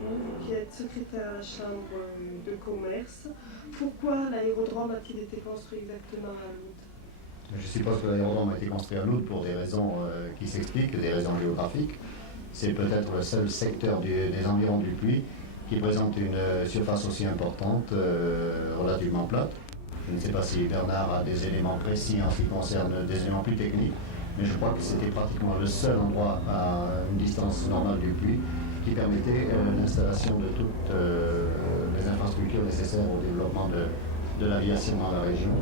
vous qui êtes secrétaire à la Chambre de commerce. Pourquoi l'aérodrome a-t-il été construit exactement à Loud? Je suppose que l'aérodrome a été construit à Loud pour des raisons qui s'expliquent, des raisons géographiques. C'est peut-être le seul secteur des environs du Puy qui présente une surface aussi importante, relativement plate. Je ne sais pas si Bernard a des éléments précis en ce qui concerne des éléments plus techniques, mais je crois que c'était pratiquement le seul endroit à une distance normale du Puy qui permettait l'installation de toutes les infrastructures nécessaires au développement de l'aviation dans la région.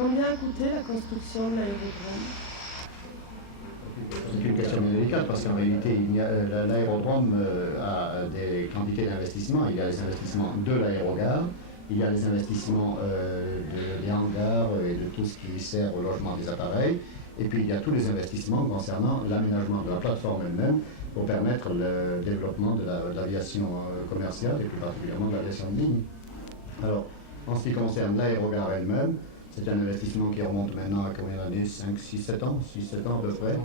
Combien a coûté la construction de l'aérodrome? C'est une question bien délicate parce qu'en réalité, l'aérodrome a des quantités d'investissements. Il y a les investissements de l'aérogare, il y a les investissements des hangars et de tout ce qui sert au logement des appareils, et puis il y a tous les investissements concernant l'aménagement de la plateforme elle-même pour permettre le développement de l'aviation commerciale et plus particulièrement de l'aviation de ligne. Alors, en ce qui concerne l'aérogare elle-même, c'est un investissement qui remonte maintenant à combien d'années? 5, 6, 7 ans? 6, 7 ans à peu près,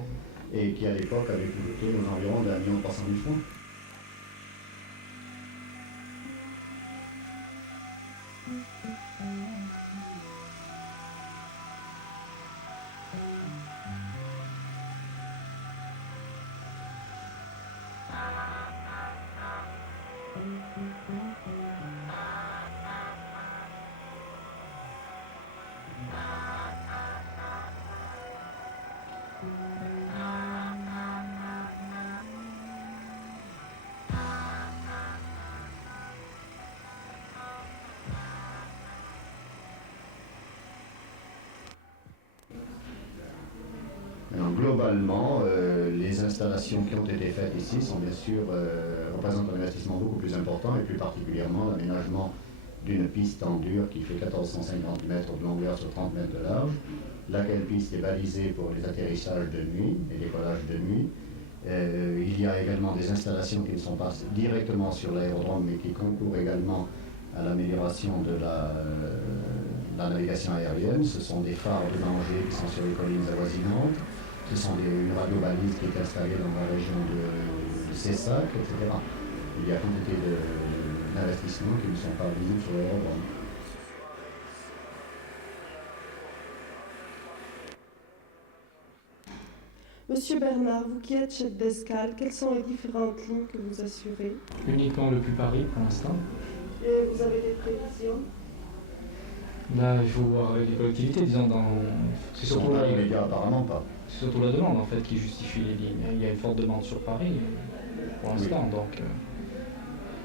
et qui à l'époque avait coûté aux environs de 1 300 000 francs. Donc, globalement, les installations qui ont été faites ici sont bien sûr représentent un investissement beaucoup plus important, et plus particulièrement l'aménagement d'une piste en dur qui fait 1450 mètres de longueur sur 30 mètres de large, laquelle piste est balisée pour les atterrissages de nuit et décollages de nuit. Il y a également des installations qui ne sont pas directement sur l'aérodrome, mais qui concourent également à l'amélioration de la navigation aérienne. Ce sont des phares de danger qui sont sur les collines avoisinantes. Ce sont une radiobalise qui est installée dans la région de Cessac, etc. Il y a quantité d'investissements qui ne sont pas visibles sur l'aérodrome. Monsieur Bernard, vous qui êtes chef d'escale, quelles sont les différentes lignes que vous assurez? Uniquement le Puy-Paris pour l'instant. Et vous avez des prévisions? Là, il faut voir avec les collectivités, disons, c'est surtout l'immédiat, apparemment pas. C'est surtout la demande en fait qui justifie les lignes. Il y a une forte demande sur Paris pour l'instant, donc.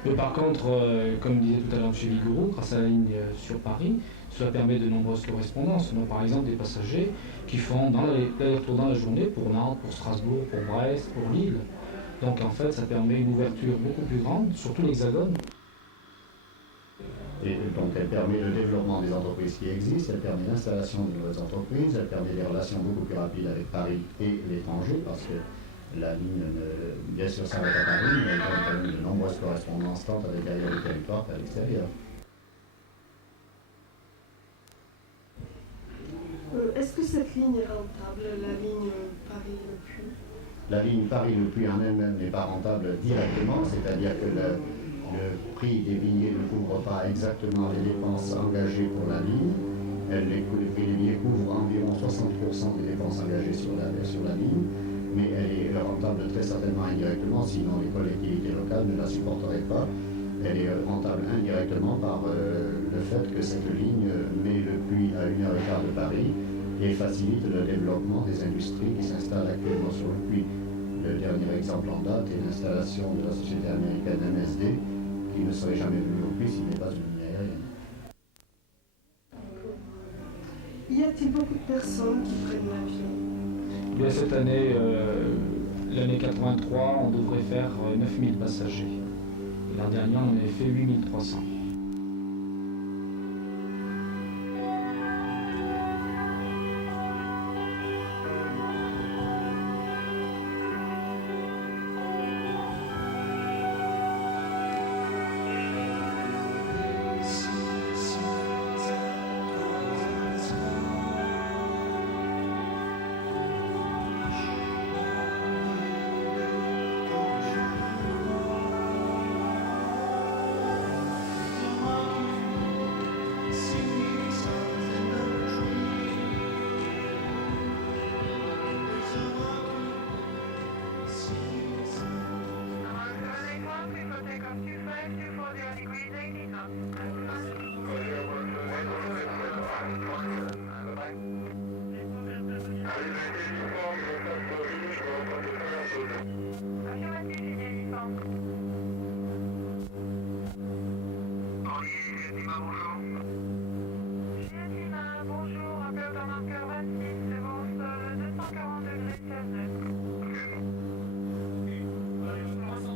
Mais par contre, comme disait tout à l'heure M. Vigouroux, grâce à la ligne sur Paris, cela permet de nombreuses correspondances. On a par exemple des passagers qui font l'aller-retour dans la journée pour Nantes, pour Strasbourg, pour Brest, pour Lille. Donc en fait, ça permet une ouverture beaucoup plus grande sur tout l'Hexagone. Et donc elle permet le développement des entreprises qui existent, elle permet l'installation de nouvelles entreprises, elle permet des relations beaucoup plus rapides avec Paris et l'étranger, parce que la ligne, bien sûr, s'arrête à Paris, mais elle a quand même de nombreuses correspondances tant à l'intérieur du territoire qu'à l'extérieur. Est-ce que cette ligne est rentable, la ligne Paris-Le Puy? La ligne Paris-Le Puy en elle-même n'est pas rentable directement, c'est-à-dire que le prix des billets ne couvre pas exactement les dépenses engagées pour la ligne. Le prix des billets couvre environ 60% des dépenses engagées sur la ligne, mais elle est rentable très certainement indirectement, sinon les collectivités locales ne la supporteraient pas. Elle est rentable indirectement par le fait que cette ligne met le Puy à 1h15 de Paris et facilite le développement des industries qui s'installent actuellement sur le Puy. Le dernier exemple en date est l'installation de la société américaine MSD, qui ne serait jamais venue au Puy s'il n'est pas une ligne aérienne. Y a-t-il beaucoup de personnes qui prennent l'avion? Bien, cette année, l'année 83, on devrait faire 9000 passagers. L'an dernier, on en avait fait 8300. Bonjour, appel d'un marqueur 26, c'est bon, 240 degrés Celsius. Bonjour,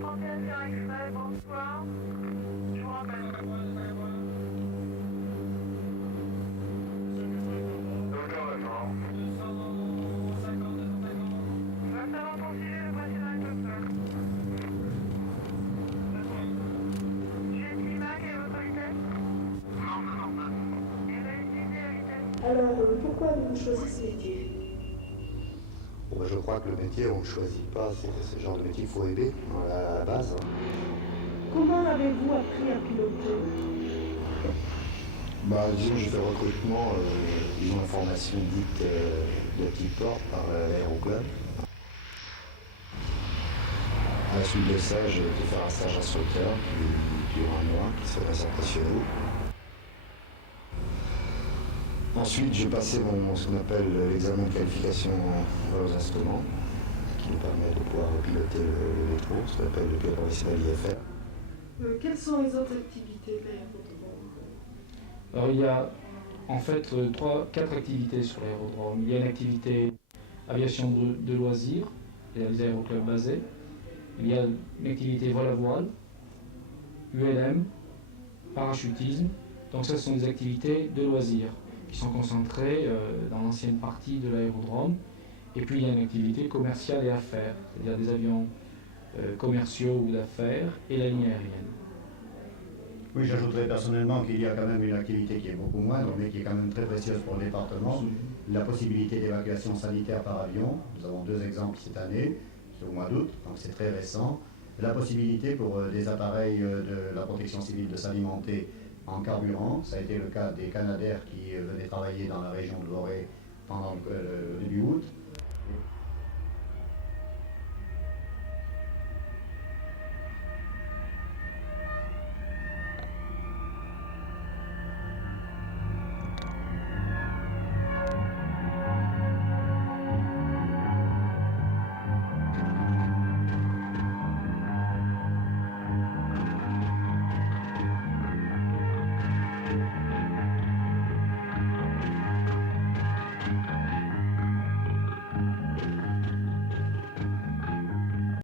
31 sur X-Ray, bonsoir. Je vous rappelle. Alors, pourquoi avez-vous choisi ce métier? Bon, je crois que le métier, on ne le choisit pas, c'est le genre de métier qu'il faut aimer à la base. Comment avez-vous appris à piloter? Disons, j'ai fait recrutement, disons, la formation dite de type porte par l'aéroclub. À la suite de ça, j'ai été faire un stage instructeur qui dure un mois, qui s'est très impressionnant. Ensuite, j'ai passé ce qu'on appelle l'examen de qualification aux instruments, qui nous permet de pouvoir piloter le métro, ce qu'on appelle le pilote professionnel IFR. Quelles sont les autres activités de l'aérodrome? Alors il y a en fait 4 activités sur l'aérodrome. Il y a une activité aviation de loisirs, il y a les aéroclubs basés. Il y a une activité vol à voile, ULM, parachutisme. Donc ça, ce sont des activités de loisirs qui sont concentrées dans l'ancienne partie de l'aérodrome. Et puis il y a une activité commerciale et affaires, c'est-à-dire des avions commerciaux ou d'affaires et la ligne aérienne. Oui, j'ajouterais personnellement qu'il y a quand même une activité qui est beaucoup moindre, mais qui est quand même très précieuse pour le département. La possibilité d'évacuation sanitaire par avion. Nous avons 2 exemples cette année, c'est au mois d'août, donc c'est très récent. La possibilité pour des appareils de la protection civile de s'alimenter en carburant. Ça a été le cas des Canadair qui venaient travailler dans la région de Lorée pendant le début août.